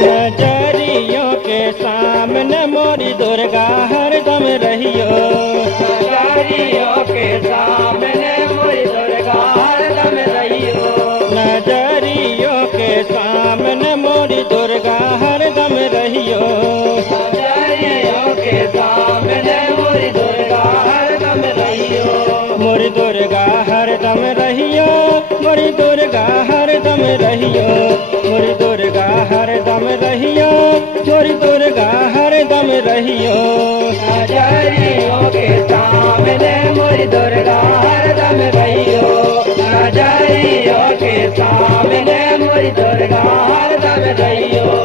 नजरियों के सामने मोरी दुर्गा हरदम रहियो। नजरियों के सामने मोरी दुर्गा हरदम रहियो। नजरियों के सामने मोरी दुर्गा हरदम रहियो। नजरियों के सामने मोरी दुर्गा हरदम रहियो। मोरी दुर्गा हरदम रहियो। मोरी दुर्गा हरदम रहियो। मोरी दुर्गा हरदम रहियो। मोरी दुर्गा हरदम रहियो। नजरियों के सामने मोरी दुर्गा हरदम रहियो। नजरियों के सामने मोरी दुर्गा हरदम रहियो।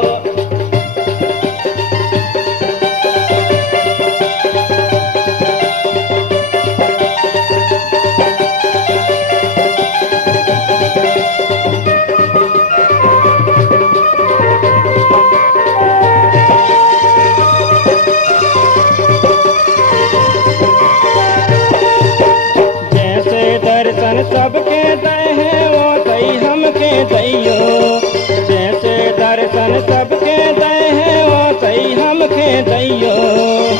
दर्शन सबके दे हैं वो तई हमके दैयो। जैसे दर्शन सबके दे हैं वो तई हमके दैयो।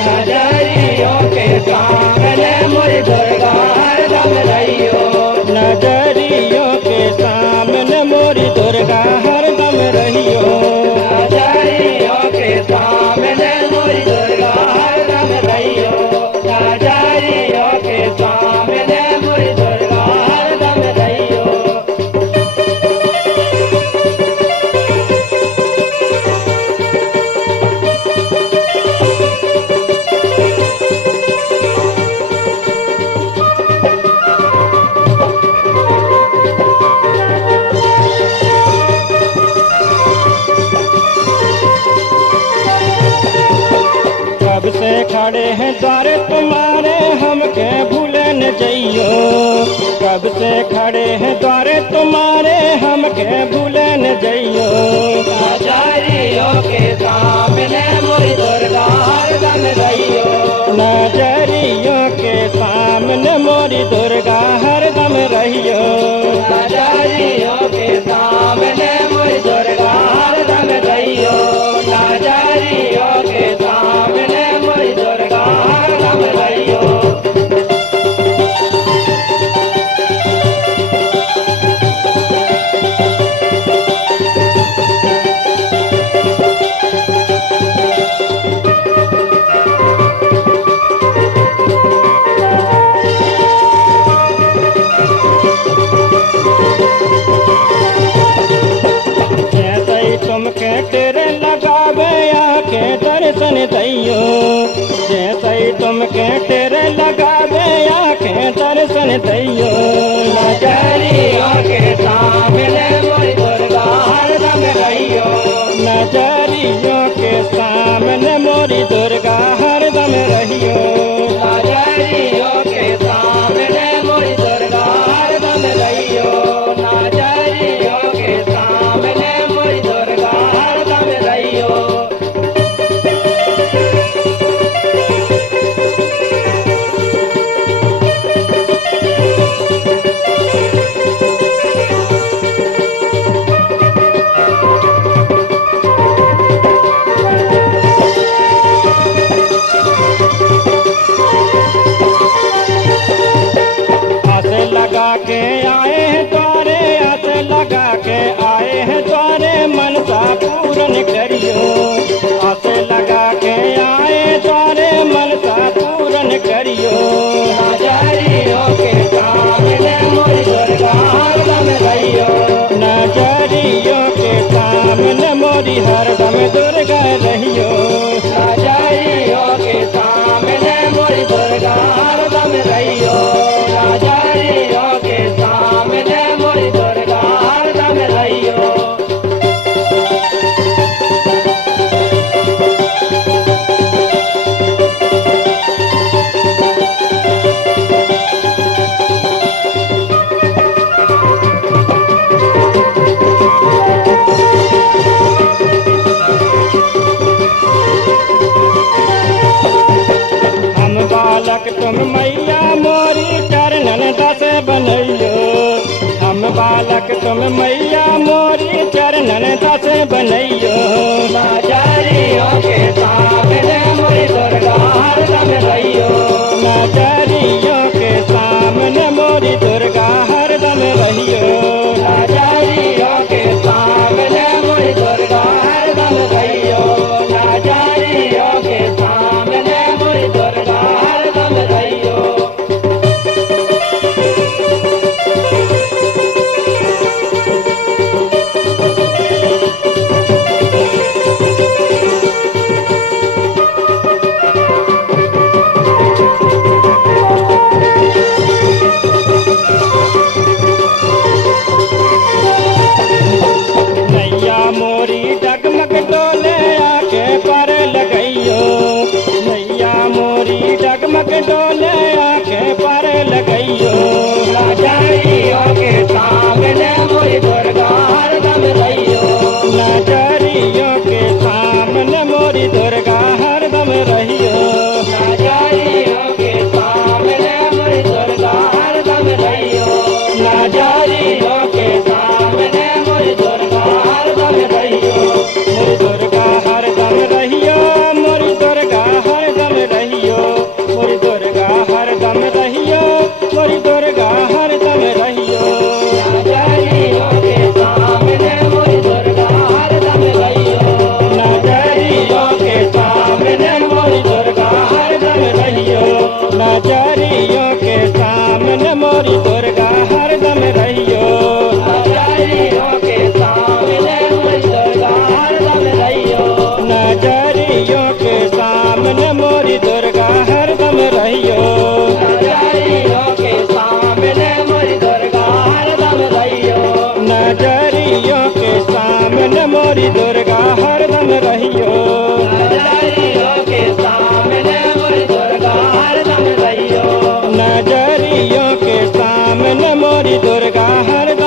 नजरियों के सामने मोरी दुर्गा हरदम रहियो। नजरियों के सामने मोरी दुर्गा हरदम रहियो। नजरियों के सामने मोरी दुर्गा हरदम रहियो। नजरियों के सामने मोरी दुर्गा हरदम रहियो। कब से खड़े हैं द्वारे तुम्हारे हमके भूले न जइयो। कब से खड़े हैं द्वारे तुम्हारे हमके भूले न जइयो। नजरियों के सामने मोरी दुर्गा हरदम रहियो। नजरियों के सामने मोरी दुर्गा हरदम रहियो। नजरियों के सामने मोरी दुर्गा हरदम रहियो। नजरियों के सामने मोरी दुर्गा हरदम रहियो। जैसे ही तुमके तेरे लगावे आके दर्शन दैयो। जैसे ही तुमके तेरे लगावे आके दर्शन दैयो। नजरियों के सामने मोरी दुर्गा हरदम रहियो। नजरियों के सामने मोरी दुर्गा हरदम रहियो। नजरियों के सामने मोरी दुर्गा हरदम रहियो। नजरियों के सामने मोरी दुर्गा हरदम रहियो। आसे लगा के आए हैं द्वारे। आसे लगा के आए हैं द्वारे मनसा पूरन करियो। आसे लगा के आए द्वारे मनसा पूरन करियो। नजरियों के सामने मोरी दुर्गा हरदम रहियो। नजरियों के सामने मोरी हरदम दुर्गा रहियो। नजरियों के सामने मोरी दुर्गा हरदम रहियो। नजरियों के सामने मोरी दुर्गा हरदम रहियो। हम बालक तुम मैया मोरी चरणन दस बनैयो। हम बालक तुम मैया मोरी चरणन दस बनैयो। दुर्गा हरदम रहियो। नजरियों के सामने मोरी दुर्गा हरदम रहियो। नजरियों के सामने मोरी दुर्गा हरदम